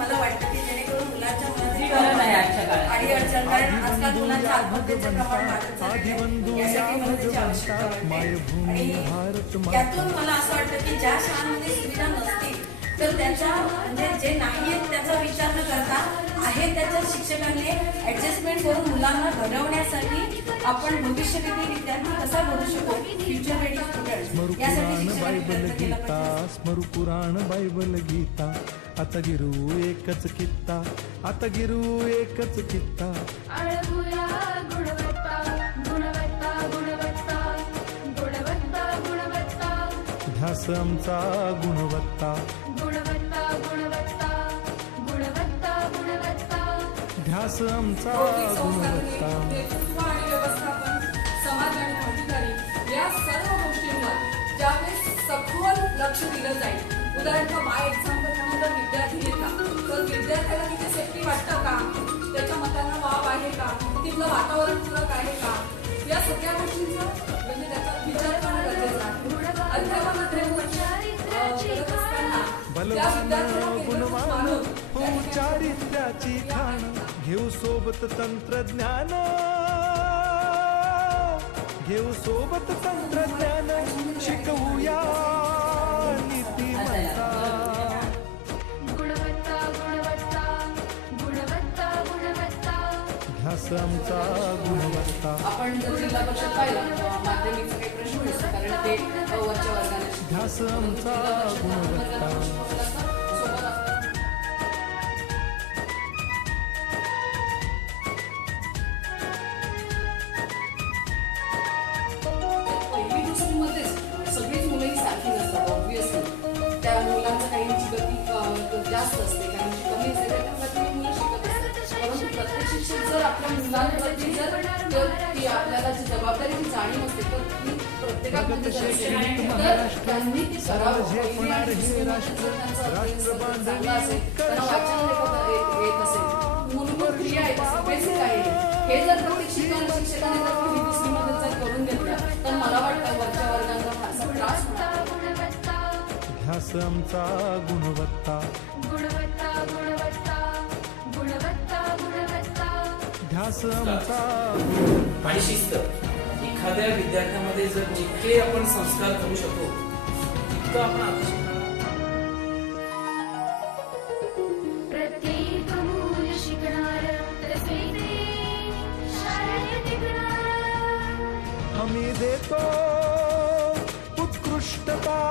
मला वाटतं की जेणेकरून मुलांच्या गरज आहे आजच्या मनात काळात. आणि अडचण कारण आजकाल मुलांच्या आत्महत्येचं प्रमाण वाढत आवश्यकता वाटते आणि यातून मला असं वाटतं की ज्या शाळांमध्ये सुविधा नसतील तर त्याच्या म्हणजे जे नाही आहेत त्याचा विचार न करता आहे त्याच्या शिक्षकांनी ऍडजस्टमेंट करून मुलांना घडवण्यासाठी आपण भविष्यवेधी विद्यार्थी कसा घडू शकतो फ्युचर रेडी स्टुडंट यासाठी बायबल गीता स्मरू पुराण बायबल गीता. आता गिरू एकच कित्ता. आता गिरू एकच कित्ता. अळगुया गुणवत्ता गुणवत्ता गुणवत्ता गुणवत्ता गुणवत्ता. ध्यास आमचा गुणवत्ता. गुणवत्ता ध्यास आमचा गुणवत्ता समाज आणि भागीदारी या सर्व गोष्टींवर ज्यावेळेस सखोल लक्ष दिलं जाईल उदाहरणार्थ बाय एक्झाम्पल म्हणून जर विद्यार्थी येतात तर विद्यार्थ्याला तिथे सेफ्टी वाटतं का त्याच्या मतांना वाव आहे का तिथलं वातावरण पूरक आहे का या सगळ्या गोष्टींचा म्हणजे त्याचा विचार करणं गरजेचं आहे अध्यापनामध्ये अं, करत असताना त्या बलवान विद्यार्थ्याला केंद्रबिंदू घेऊ सोबत तंत्रज्ञान. घेऊ सोबत तंत्रज्ञान. शिकवूया नीतिमत्ता गुणवत्ता गुणवत्ता गुणवत्ता गुणवत्ता. ध्यास आमचा गुणवत्ता. आपण जिल्हा परिषद पाहिलं काही प्रश्न कारण ते वरच्या वर्गाने. ध्यास आमचा पहिली दुसरीमध्येच सगळीच मुलं ही सारखी नसतात ऑब्व्हियसली त्या मुलांचं काहींची गती जास्त असते काहींची कमी असते. प्रत्येक मुलं शिकत असतात. परंतु प्रत्येक शिक्षक जर आपल्या मुलांप्रती जर ती आपल्याला जी जबाबदारीची जाणीव असते तर ती प्रत्येकामध्ये असेल, तर त्यांनी ती करावं पहिली आणि दुसरी मध्ये जर त्यांचं अभ्यास चांगला असेल. त्यांना वाचन लेखन येत येत असेल. मूलभूत क्रिया आहेत बेसिक आहे हे जर प्रत्येक शिक्षकाने शिक्षकाने जर आमचा गुणवत्ता. गुणवत्ता गुणवत्ता गुणवत्ता गुणवत्ता. ध्यास आमचा. आणि शिस्त. एखाद्या विद्यार्थ्यामध्ये जर जितके आपण संस्कार करू शकतो तितकं आपण आकर्षण देतो उत्कृष्टता.